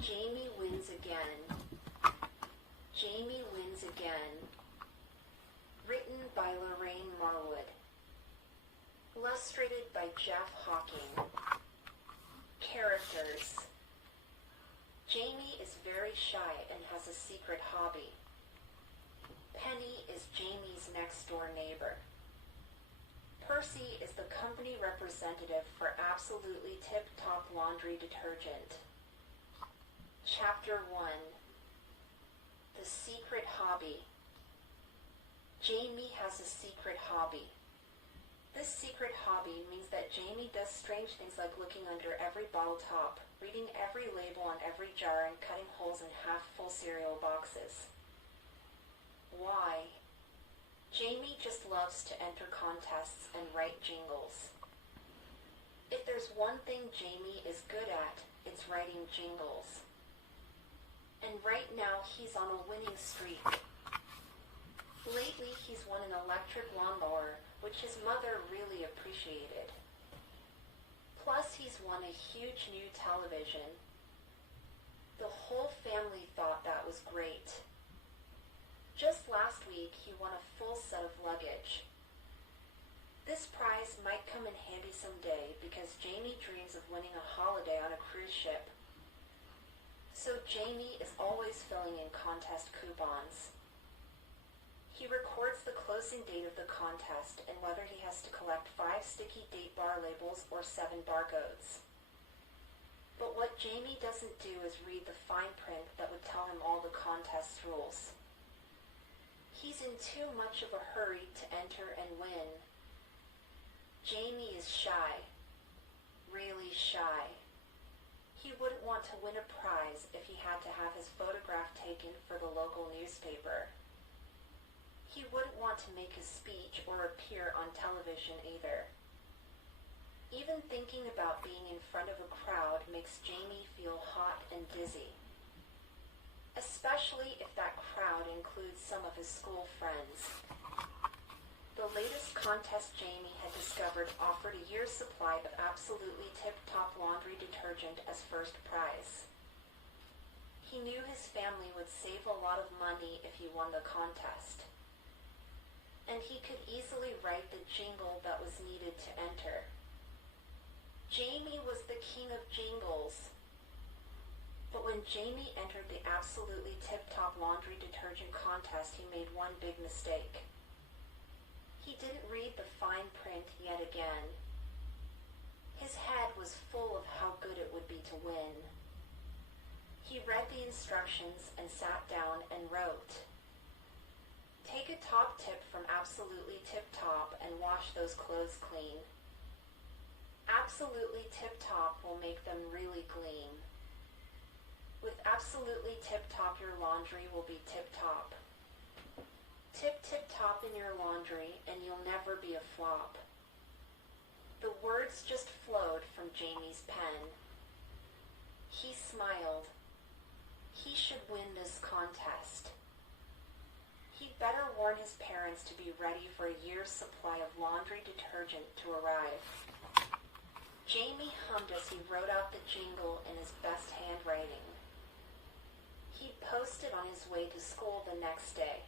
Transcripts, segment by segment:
Jamie wins again. Jamie wins again. Written by Lorraine Marwood. Illustrated by Jeff Hawking. Characters. Jamie is very shy and has a secret hobby. Penny is Jamie's next-door neighbor. Percy is the company representative for Absolutely Tip-Top Laundry Detergent. Chapter 1. The Secret Hobby. Jamie has a secret hobby. This secret hobby means that Jamie does strange things like looking under every bottle top, reading every label on every jar, and cutting holes in half-full cereal boxes. Why? Jamie just loves to enter contests and write jingles. If there's one thing Jamie is good at, it's writing jingles. And right now he's on a winning streak. Lately he's won an electric lawnmower, which his mother really appreciated. Plus he's won a huge new television. The whole family thought that was great. Just last week he won a full set of luggage. This prize might come in handy someday because Jamie dreams of winning a holiday on a cruise ship. So Jamie is always filling in contest coupons. He records the closing date of the contest and whether he has to collect 5 sticky date bar labels or 7 barcodes. But what Jamie doesn't do is read the fine print that would tell him all the contest's rules. He's in too much of a hurry to enter and win. Jamie is shy. Really shy. He wouldn't want to win a prize if he had to have his photograph taken for the local newspaper. He wouldn't want to make a speech or appear on television either. Even thinking about being in front of a crowd makes Jamie feel hot and dizzy. Especially if that crowd includes some of his school friends. The latest contest Jamie had discovered offered a year's supply of absolutely tip-top laundry detergent as first prize. He knew his family would save a lot of money if he won the contest. And he could easily write the jingle that was needed to enter. Jamie was the king of jingles. But when Jamie entered the absolutely tip-top laundry detergent contest, he made one big mistake. He didn't read the fine print yet again. His head was full of how good it would be to win. He read the instructions and sat down and wrote. Take a top tip from Absolutely Tip Top and wash those clothes clean. Absolutely Tip Top will make them really gleam. With Absolutely Tip Top, your laundry will be tip top. Tip top in your laundry and you'll never be a flop. The words just flowed from Jamie's pen. He smiled. He should win this contest. He'd better warn his parents to be ready for a year's supply of laundry detergent to arrive. Jamie hummed as he wrote out the jingle in his best handwriting. He'd post it on his way to school the next day.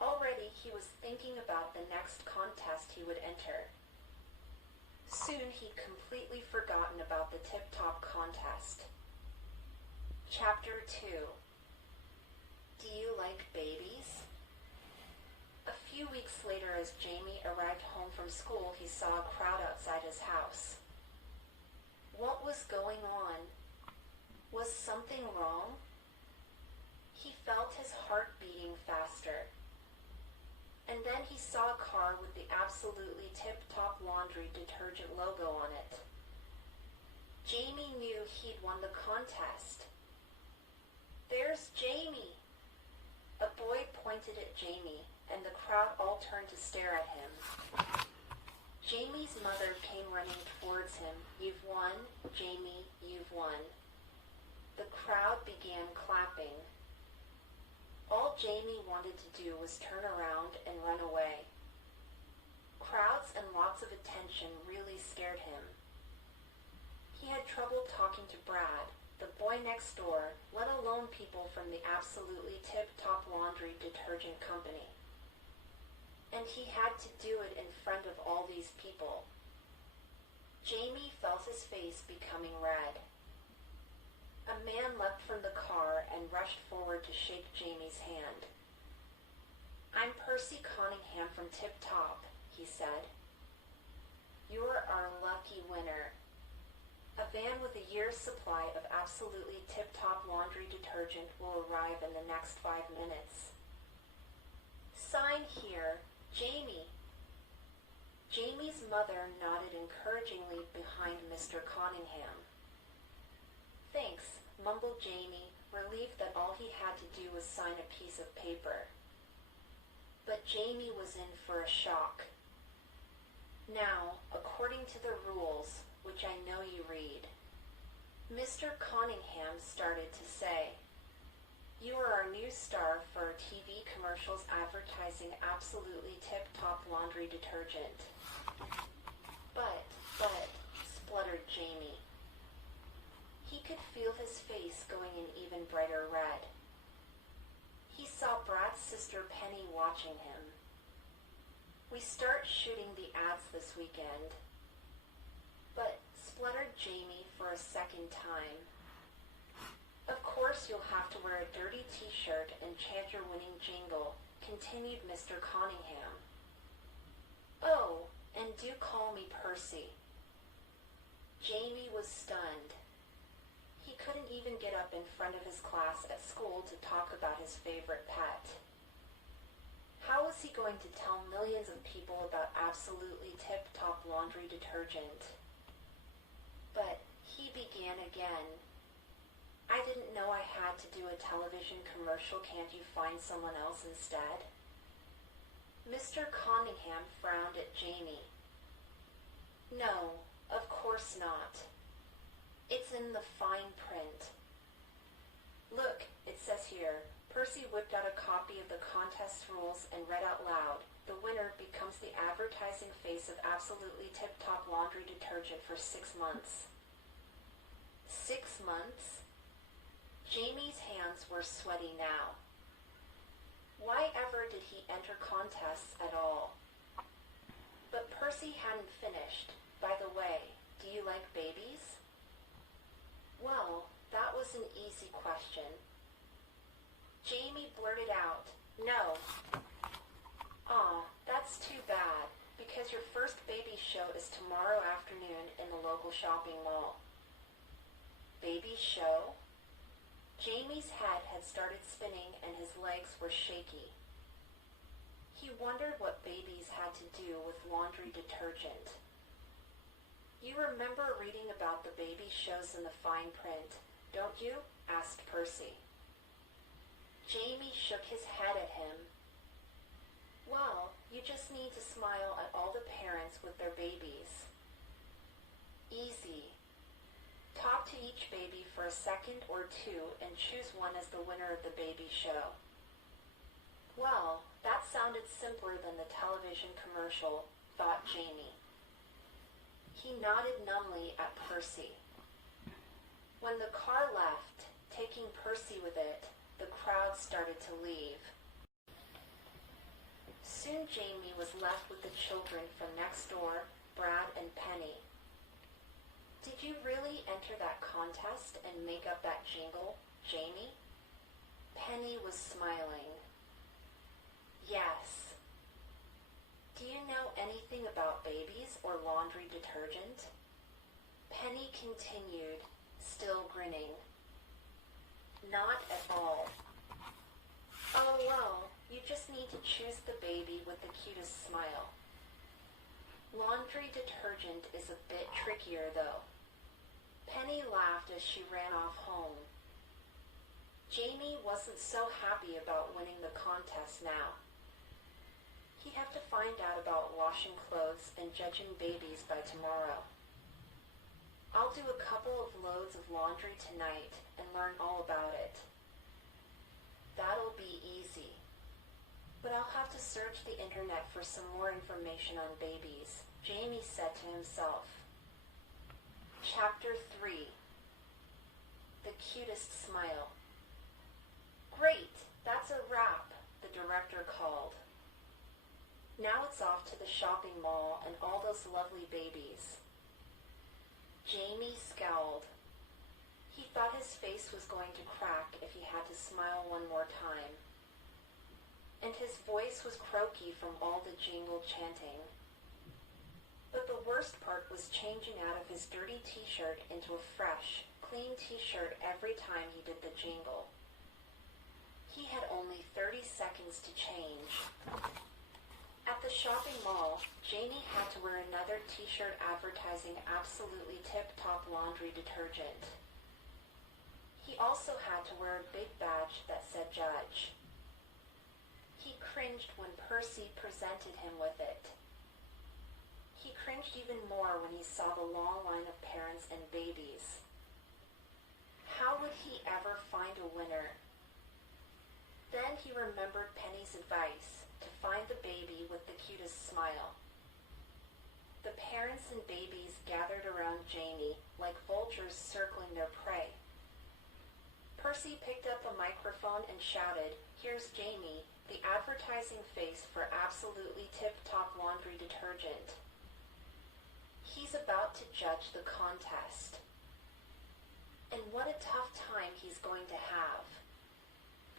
Already he was thinking about the next contest he would enter. Soon he'd completely forgotten about the tip-top contest. Chapter 2. Do you like babies? A few weeks later, as Jamie arrived home from school, he saw a crowd outside his house. What was going on? Was something wrong? He felt his heart beating faster. And then he saw a car with the Absolutely Tip-Top Laundry Detergent logo on it. Jamie knew he'd won the contest. There's Jamie! A boy pointed at Jamie, and the crowd all turned to stare at him. Jamie's mother came running towards him. You've won, Jamie, you've won. The crowd began clapping. All Jamie wanted to do was turn around and run away. Crowds and lots of attention really scared him. He had trouble talking to Brad, the boy next door, let alone people from the absolutely tip-top laundry detergent company. And he had to do it in front of all these people. Jamie felt his face becoming red. A man leapt from the car and rushed forward to shake Jamie's hand. "I'm Percy Conningham from Tip Top," he said. "You're our lucky winner. A van with a year's supply of absolutely tip-top laundry detergent will arrive in the next 5 minutes. Sign here, Jamie." Jamie's mother nodded encouragingly behind Mr. Conningham. "Thanks," mumbled Jamie, relieved that all he had to do was sign a piece of paper. But Jamie was in for a shock. Now, according to the rules, which I know you read, Mr. Conningham started to say, "You are our new star for TV commercials advertising absolutely tip-top laundry detergent." But, spluttered Jamie. He could feel his face going an even brighter red. He saw Brad's sister Penny watching him. "We start shooting the ads this weekend." But, spluttered Jamie for a second time. "Of course you'll have to wear a dirty t-shirt and chant your winning jingle," continued Mr. Conningham. "Oh, and do call me Percy." Jamie was stunned. He couldn't even get up in front of his class at school to talk about his favorite pet. How was he going to tell millions of people about absolutely tip-top laundry detergent? But he began again. "I didn't know I had to do a television commercial. Can't you find someone else instead?" Mr. Conningham frowned at Jamie. "No, of course not. It's in the fine print. Look, it says here." Percy whipped out a copy of the contest rules and read out loud, "The winner becomes the advertising face of absolutely tip-top laundry detergent for 6 months. 6 months? Jamie's hands were sweaty now. Why ever did he enter contests at all? But Percy hadn't finished. "By the way, do you like babies?" Well, that was an easy question. Jamie blurted out, "No." "Aw, that's too bad, because your first baby show is tomorrow afternoon in the local shopping mall." Baby show? Jamie's head had started spinning and his legs were shaky. He wondered what babies had to do with laundry detergent. "You remember reading about the baby shows in the fine print, don't you?" asked Percy. Jamie shook his head at him. "Well, you just need to smile at all the parents with their babies. Easy. Talk to each baby for a second or two and choose one as the winner of the baby show." Well, that sounded simpler than the television commercial, thought Jamie. He nodded numbly at Percy. When the car left, taking Percy with it, the crowd started to leave. Soon Jamie was left with the children from next door, Brad and Penny. "Did you really enter that contest and make up that jingle, Jamie?" Penny was smiling. "Yes." "Do you know anything about babies or laundry detergent?" Penny continued, still grinning. "Not at all." "Oh well, you just need to choose the baby with the cutest smile. Laundry detergent is a bit trickier though." Penny laughed as she ran off home. Jamie wasn't so happy about winning the contest now. He'd have to find out about washing clothes and judging babies by tomorrow. "I'll do a couple of loads of laundry tonight and learn all about it. That'll be easy. But I'll have to search the internet for some more information on babies," Jamie said to himself. Chapter 3. The cutest smile. Great, that's a wrap, the director called. Now it's off to the shopping mall and all those lovely babies. Jamie scowled. He thought his face was going to crack if he had to smile one more time. And his voice was croaky from all the jingle chanting. But the worst part was changing out of his dirty t-shirt into a fresh, clean t-shirt every time he did the jingle. He had only 30 seconds to change. At the shopping mall, Jamie had to wear another t-shirt advertising absolutely tip-top laundry detergent. He also had to wear a big badge that said judge. He cringed when Percy presented him with it. He cringed even more when he saw the long line of parents and babies. How would he ever find a winner? Then he remembered Penny's advice to find the baby with the cutest smile. The parents and babies gathered around Jamie like vultures circling their prey. Percy picked up a microphone and shouted, "Here's Jamie, the advertising face for absolutely tip-top laundry detergent. He's about to judge the contest. And what a tough time he's going to have."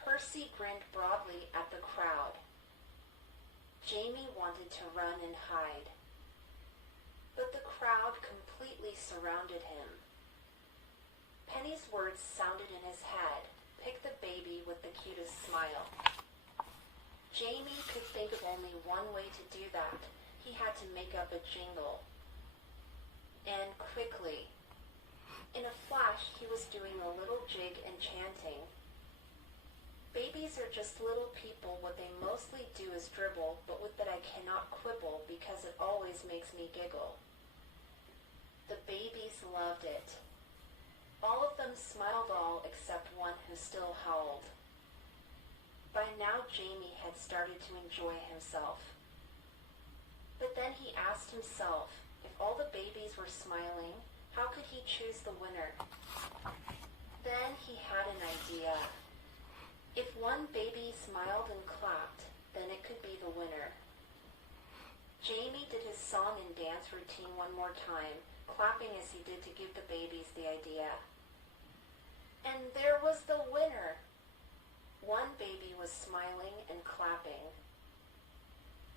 Percy grinned broadly at the crowd. Jamie wanted to run and hide. But the crowd completely surrounded him. Penny's words sounded in his head, "Pick the baby with the cutest smile." Jamie could think of only one way to do that. He had to make up a jingle. And quickly. In a flash, he was doing a little jig and chanting. Babies are just little people. What they mostly do is dribble, but with that I cannot quibble because it always makes me giggle. The babies loved it. All of them smiled, all except one who still howled. By now, Jamie had started to enjoy himself. But then he asked himself, if all the babies were smiling, how could he choose the winner? Then he had an idea. If one baby smiled and clapped, then it could be the winner. Jamie did his song and dance routine one more time, clapping as he did to give the babies the idea. And there was the winner. One baby was smiling and clapping.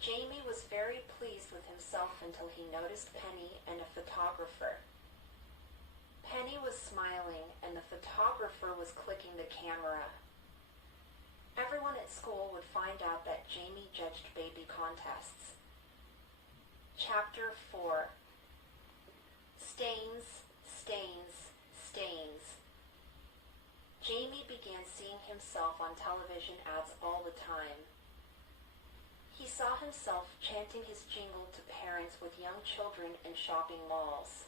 Jamie was very pleased with himself until he noticed Penny and a photographer. Penny was smiling and the photographer was clicking the camera. Everyone at school would find out that Jamie judged baby contests. Chapter 4. Stains, stains, stains. Jamie began seeing himself on television ads all the time. He saw himself chanting his jingle to parents with young children in shopping malls.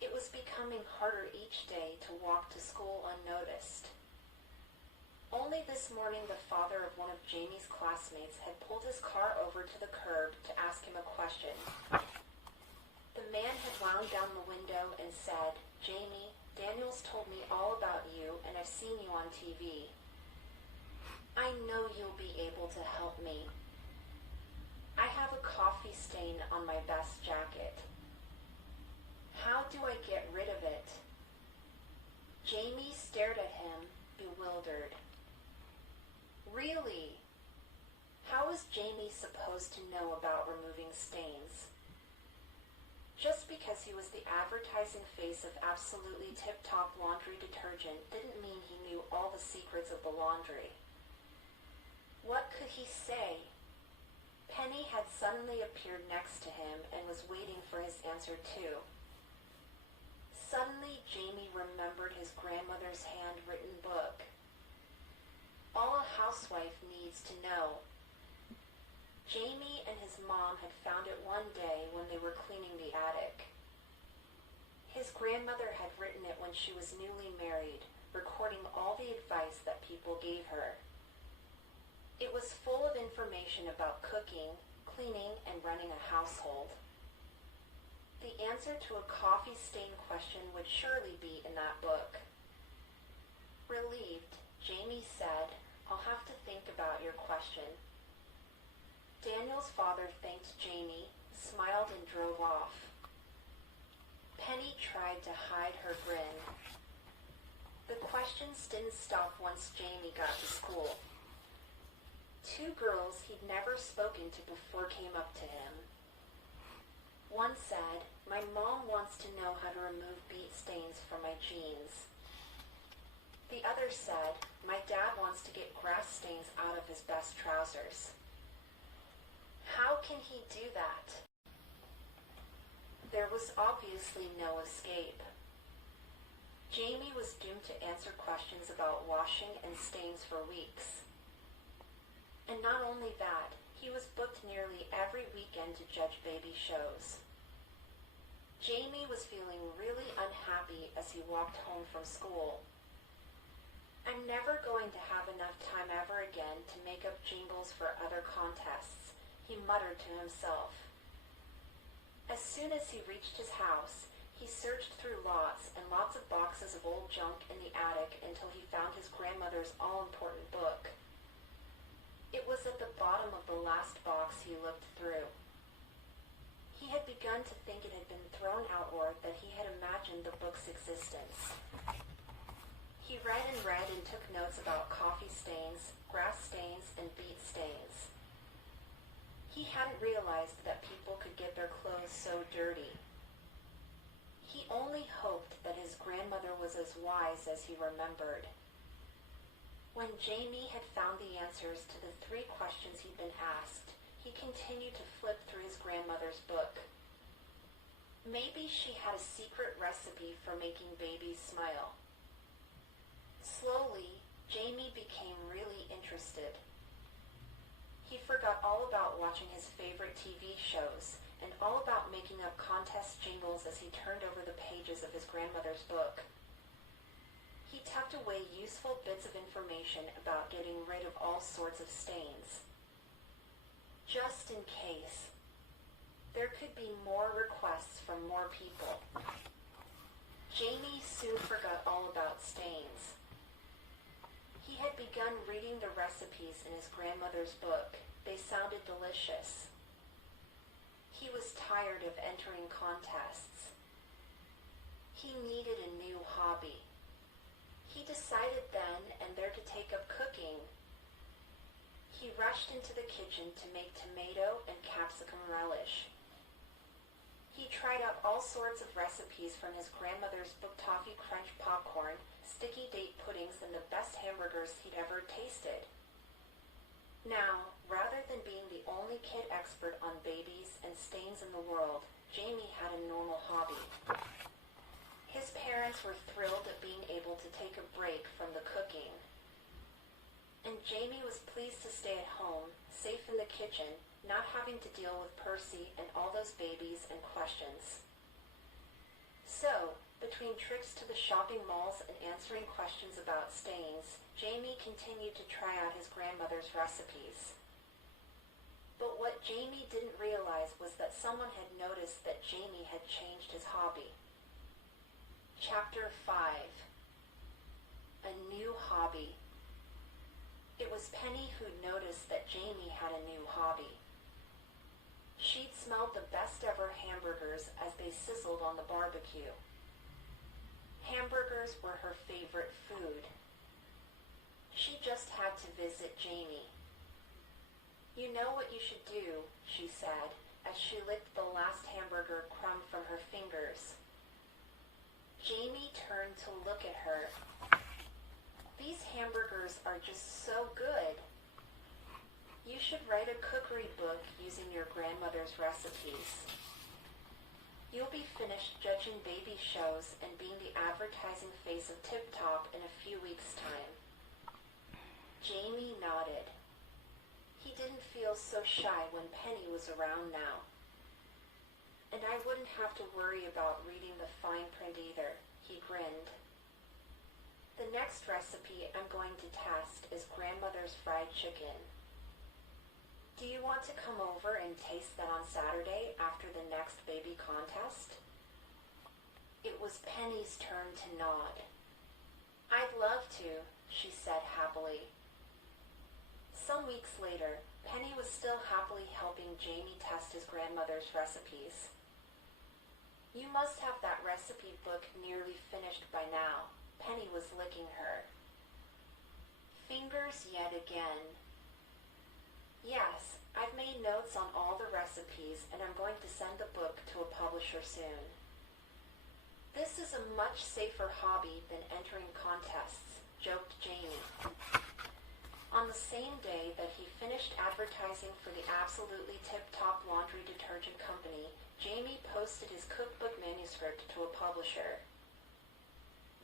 It was becoming harder each day to walk to school unnoticed. Only this morning the father of one of Jamie's classmates had pulled his car over to the curb to ask him a question. The man had wound down the window and said, "Jamie, Daniel's told me all about you and I've seen you on TV. I know you'll be able to help me. I have a coffee stain on my best jacket. How do I get rid of it?" Jamie stared at him, bewildered. Really? How was Jamie supposed to know about removing stains? Just because he was the advertising face of absolutely tip-top laundry detergent didn't mean he knew all the secrets of the laundry. What could he say? Penny had suddenly appeared next to him and was waiting for his answer too. Suddenly, Jamie remembered his grandmother's handwritten book. All a housewife needs to know. Jamie and his mom had found it one day when they were cleaning the attic. His grandmother had written it when she was newly married, recording all the advice that people gave her. It was full of information about cooking, cleaning, and running a household. The answer to a coffee stain question would surely be in that book. Relieved, Jamie said, "I'll have to think about your question." Daniel's father thanked Jamie, smiled, and drove off. Penny tried to hide her grin. The questions didn't stop once Jamie got to school. Two girls he'd never spoken to before came up to him. One said, "My mom wants to know how to remove beet stains from my jeans." The other said, "My dad wants to get grass stains out of his best trousers." How can he do that? There was obviously no escape. Jamie was doomed to answer questions about washing and stains for weeks. And not only that, he was booked nearly every weekend to judge baby shows. Jamie was feeling really unhappy as he walked home from school. "I'm never going to have enough time ever again to make up jingles for other contests," he muttered to himself. As soon as he reached his house, he searched through lots and lots of boxes of old junk in the attic until he found his grandmother's all-important book. It was at the bottom of the last box he looked through. He had begun to think it had been thrown out or that he had imagined the book's existence. He read and took notes about coffee stains, grass stains, and beet stains. He hadn't realized that people could get their clothes so dirty. He only hoped that his grandmother was as wise as he remembered. When Jamie had found the answers to the 3 questions he'd been asked, he continued to flip through his grandmother's book. Maybe she had a secret recipe for making babies smile. Slowly, Jamie became really interested. He forgot all about watching his favorite TV shows and all about making up contest jingles as he turned over the pages of his grandmother's book. He tucked away useful bits of information about getting rid of all sorts of stains. Just in case. There could be more requests from more people. Jamie soon forgot all about stains. He had begun reading the recipes in his grandmother's book. They sounded delicious. He was tired of entering contests. He needed a new hobby. He decided then and there to take up cooking. He rushed into the kitchen to make tomato and capsicum relish. He tried out all sorts of recipes from his grandmother's book toffee crunch popcorn, sticky date puddings, and the best hamburgers he'd ever tasted. Now, rather than being the only kid expert on babies and stains in the world, Jamie had a normal hobby. His parents were thrilled at being able to take a break from the cooking. And Jamie was pleased to stay at home, safe in the kitchen, not having to deal with Percy and all those babies and questions. So, between trips to the shopping malls and answering questions about stains, Jamie continued to try out his grandmother's recipes. But what Jamie didn't realize was that someone had noticed that Jamie had changed his hobby. Chapter 5. A New Hobby. It was Penny who noticed that Jamie had a new hobby. She'd smelled the best ever hamburgers as they sizzled on the barbecue. Hamburgers were her favorite food. She just had to visit Jamie. "You know what you should do," she said, as she licked the last hamburger crumb from her fingers. Jamie turned to look at her. "These hamburgers are just so good. You should write a cookery book using your grandmother's recipes. You'll be finished judging baby shows and being the advertising face of Tip Top in a few weeks' time." Jamie nodded. He didn't feel so shy when Penny was around now. "And I wouldn't have to worry about reading the fine print either," he grinned. "The next recipe I'm going to test is grandmother's fried chicken. Do you want to come over and taste that on Saturday after the next baby contest?" It was Penny's turn to nod. "I'd love to," she said happily. Some weeks later, Penny was still happily helping Jamie test his grandmother's recipes. You must have that recipe book nearly finished by now. Penny was licking her fingers yet again. Yes, I've made notes on all the recipes and I'm going to send the book to a publisher soon. This is a much safer hobby than entering contests, joked Jamie. On the same day that he finished advertising for the absolutely tip-top laundry detergent company, Jamie posted his cookbook manuscript to a publisher.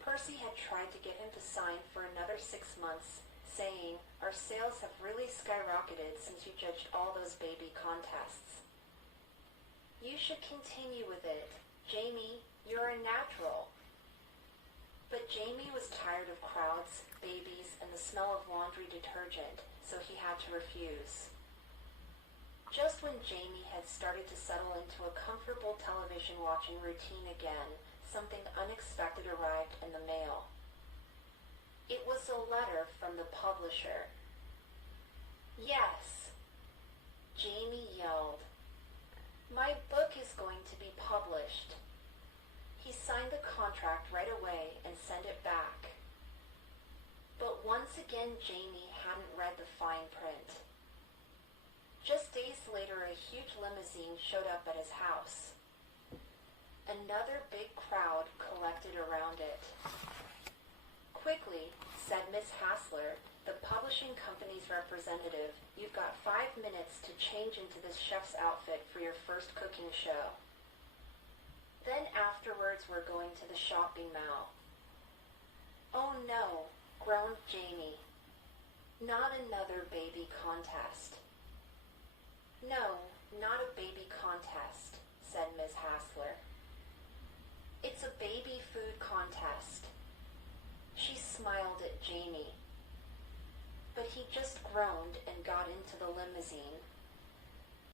Percy had tried to get him to sign for another 6 months, saying, "Our sales have really skyrocketed since you judged all those baby contests. You should continue with it. Jamie, you're a natural." But Jamie was tired of crowds, babies, and the smell of laundry detergent, so he had to refuse. Just when Jamie had started to settle into a comfortable television watching routine again, something unexpected arrived in the mail. It was a letter from the publisher. "Yes," Jamie yelled. "My book is going to be published." He signed the contract right away and sent it back. But once again, Jamie hadn't read the fine print. Just days later, a huge limousine showed up at his house. Another big crowd collected around it. "Quickly," said Miss Hassler, the publishing company's representative, "you've got 5 minutes to change into this chef's outfit for your first cooking show. Then afterwards we're going to the shopping mall." "Oh no," groaned Jamie. "Not another baby contest." "No, not a baby contest," said Miss Hassler. "It's a baby food contest." She smiled at Jamie. But he just groaned and got into the limousine.